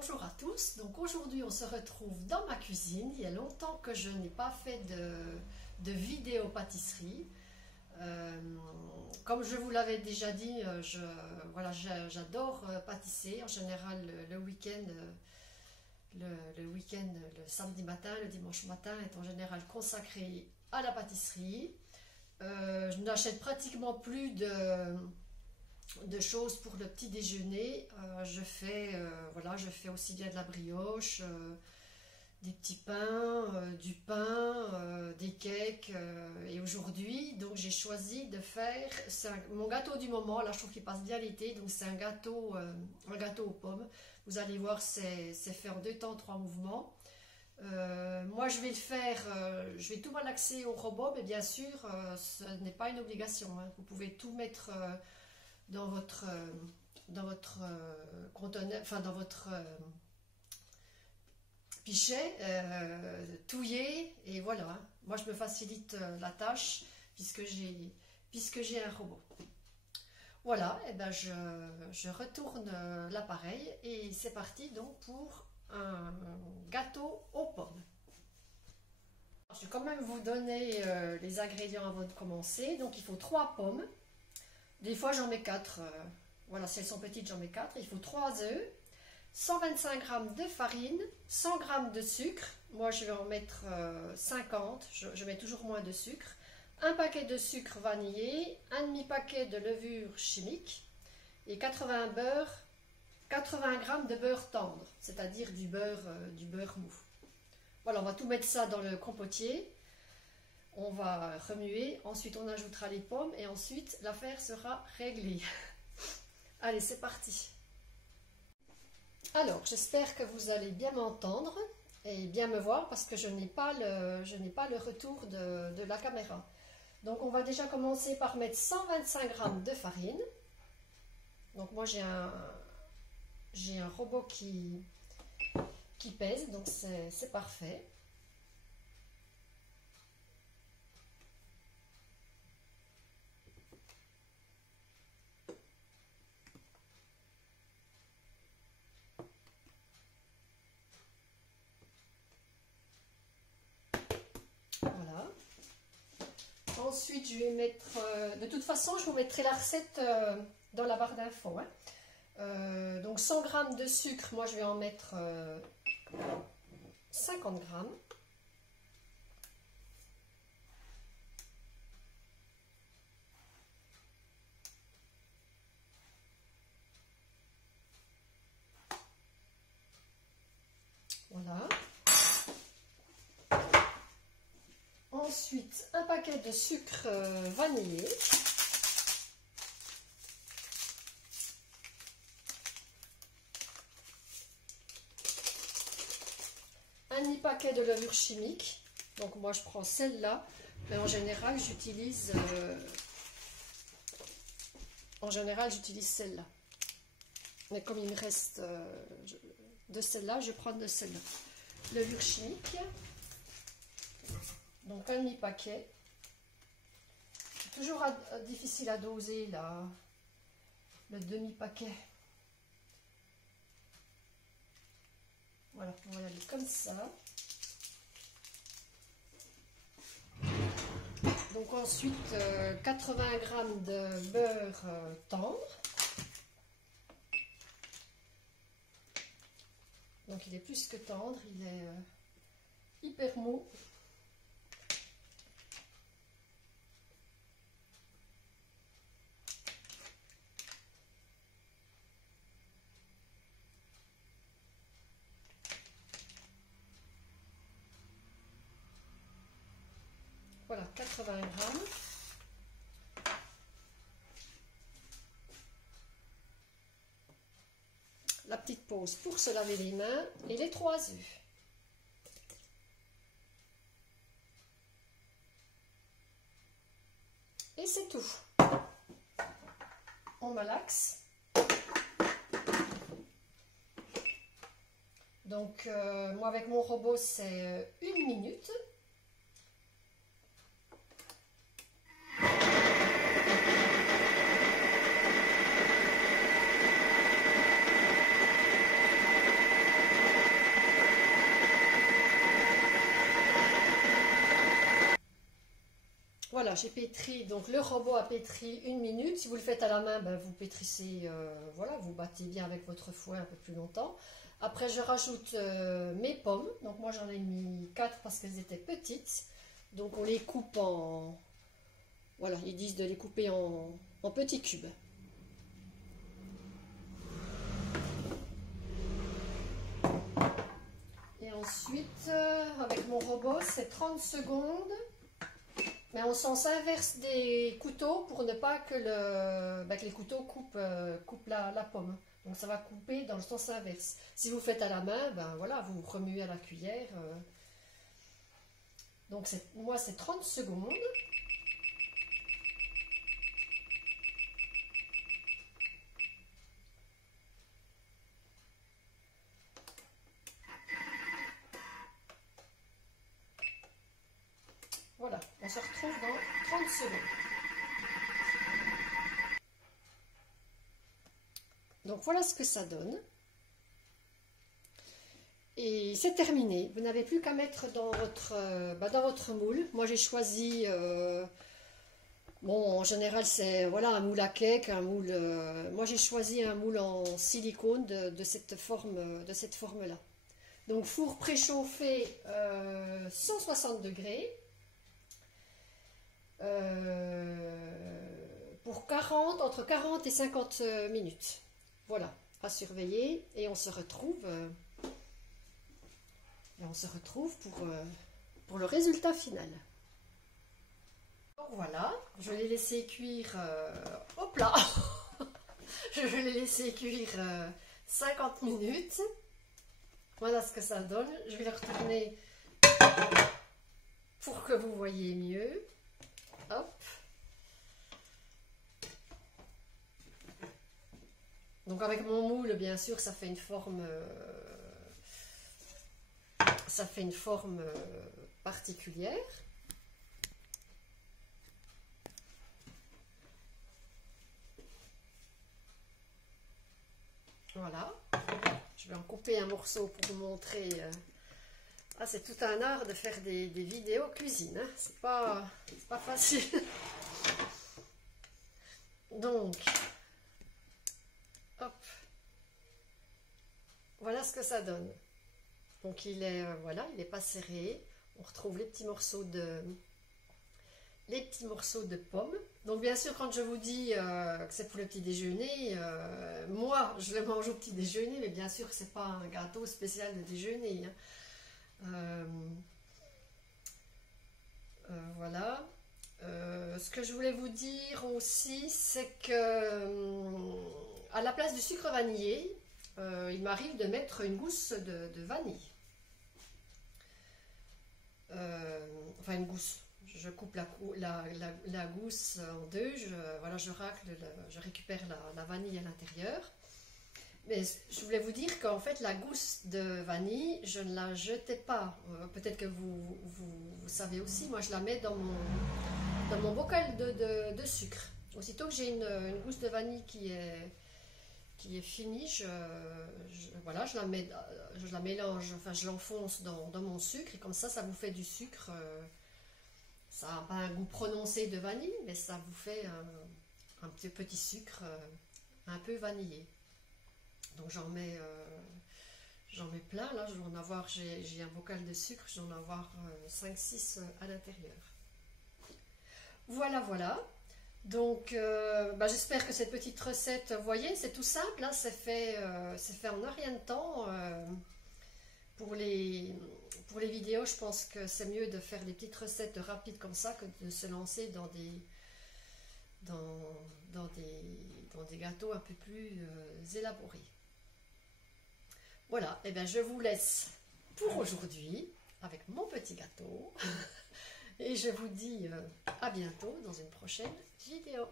bonjour à tous. Donc aujourd'hui on se retrouve dans ma cuisine. Il y a longtemps que je n'ai pas fait de vidéo pâtisserie. Comme je vous l'avais déjà dit, j'adore pâtisser. En général le week-end, le samedi matin, le dimanche matin est en général consacré à la pâtisserie. Je n'achète pratiquement plus de choses pour le petit déjeuner. Je fais aussi bien de la brioche, des petits pains, du pain, des cakes. Et aujourd'hui, donc j'ai choisi de faire mon gâteau du moment. Là, je trouve qu'il passe bien l'été, donc c'est un gâteau aux pommes. Vous allez voir, c'est fait en 2 temps, 3 mouvements. Moi je vais le faire, je vais tout malaxer au robot, mais bien sûr ce n'est pas une obligation, hein. Vous pouvez tout mettre dans votre conteneur, enfin dans votre pichet, touiller, et voilà. Moi je me facilite la tâche puisque j'ai un robot. Voilà, et ben je retourne l'appareil et c'est parti donc pour un gâteau aux pommes. Je vais quand même vous donner les ingrédients avant de commencer. Donc il faut 3 pommes. Des fois j'en mets 4. Voilà, si elles sont petites j'en mets 4. Il faut 3 œufs, 125 g de farine, 100 g de sucre. Moi je vais en mettre 50. Je mets toujours moins de sucre. Un paquet de sucre vanillé, un demi-paquet de levure chimique et 80 g de beurre tendre, c'est-à-dire du beurre mou. Voilà, on va tout mettre ça dans le compotier. On va remuer, ensuite on ajoutera les pommes et ensuite l'affaire sera réglée. Allez, c'est parti. Alors, j'espère que vous allez bien m'entendre et bien me voir parce que je n'ai pas le retour de la caméra. Donc on va déjà commencer par mettre 125 g de farine. Donc moi j'ai un robot qui pèse, donc c'est parfait. Voilà. Ensuite je vais mettre, de toute façon je vous mettrai la recette dans la barre d'infos, hein. Donc 100 g de sucre, moi je vais en mettre 50 g. Voilà. Ensuite, un paquet de sucre vanillé. Un demi-paquet de levure chimique. Donc moi je prends celle-là, mais en général j'utilise celle-là. Mais comme il me reste de celle-là, je prends de celle-là. Levure chimique. Donc un demi-paquet. C'est toujours difficile à doser là, le demi-paquet. Voilà, on va y aller comme ça. Donc ensuite 80 g de beurre tendre. Donc il est plus que tendre, il est hyper mou. Voilà, 80 g. La petite pause pour se laver les mains et les 3 œufs. Et c'est tout. On malaxe. Donc, moi avec mon robot, c'est 1 minute. voilà, j'ai pétri, donc le robot a pétri 1 minute. Si vous le faites à la main, ben, vous pétrissez, voilà, vous battez bien avec votre fouet un peu plus longtemps. Après, je rajoute mes pommes. Donc moi, j'en ai mis 4 parce qu'elles étaient petites. Donc on les coupe en... Voilà, ils disent de les couper en petits cubes. Et ensuite, avec mon robot, c'est 30 secondes. Mais on sens inverse des couteaux pour ne pas que, que les couteaux coupent la pomme. Donc ça va couper dans le sens inverse. Si vous faites à la main, ben voilà, vous remuez à la cuillère. Donc moi c'est 30 secondes. Voilà, on se retrouve dans 30 secondes. Donc voilà ce que ça donne. Et c'est terminé. Vous n'avez plus qu'à mettre dans votre moule. Moi j'ai choisi, bon en général c'est voilà, un moule à cake, un moule. Moi j'ai choisi un moule en silicone de cette forme-là. Donc four préchauffé 160 degrés. Pour entre 40 et 50 minutes. Voilà, à surveiller et on se retrouve pour le résultat final. Donc voilà, je l'ai laissé cuire au plat. Je l'ai laissé cuire 50 minutes. Voilà ce que ça donne. Je vais le retourner pour que vous voyez mieux. Hop. Donc avec mon moule, bien sûr, ça fait une forme, particulière. Voilà. Je vais en couper un morceau pour vous montrer. Ah, c'est tout un art de faire des vidéos cuisine. Hein. C'est pas facile. Donc, hop. Voilà ce que ça donne. Donc il est voilà, il n'est pas serré. On retrouve les petits morceaux de pommes. Donc bien sûr, quand je vous dis que c'est pour le petit déjeuner, moi je le mange au petit déjeuner, mais bien sûr que c'est pas un gâteau spécial de déjeuner. Hein. Voilà. Ce que je voulais vous dire aussi, c'est que à la place du sucre vanillé, il m'arrive de mettre une gousse de vanille. Enfin une gousse. Je coupe la gousse en deux, je racle, je récupère la vanille à l'intérieur. Mais je voulais vous dire qu'en fait la gousse de vanille, je ne la jetais pas. Peut-être que vous savez aussi, moi je la mets dans mon bocal de sucre. Aussitôt que j'ai une gousse de vanille qui est finie, je la mélange, enfin je l'enfonce dans mon sucre et comme ça vous fait du sucre. Ça n'a pas un goût prononcé de vanille, mais ça vous fait un petit sucre un peu vanillé. Donc j'en mets plein, là je vais en avoir, j'ai un bocal de sucre, je vais en avoir 5-6 à l'intérieur. Voilà. Donc j'espère que cette petite recette, vous voyez, c'est tout simple, hein, c'est fait en un rien de temps. Pour les vidéos, je pense que c'est mieux de faire des petites recettes rapides comme ça que de se lancer dans des gâteaux un peu plus élaborés. Voilà, et bien je vous laisse pour aujourd'hui avec mon petit gâteau et je vous dis à bientôt dans une prochaine vidéo.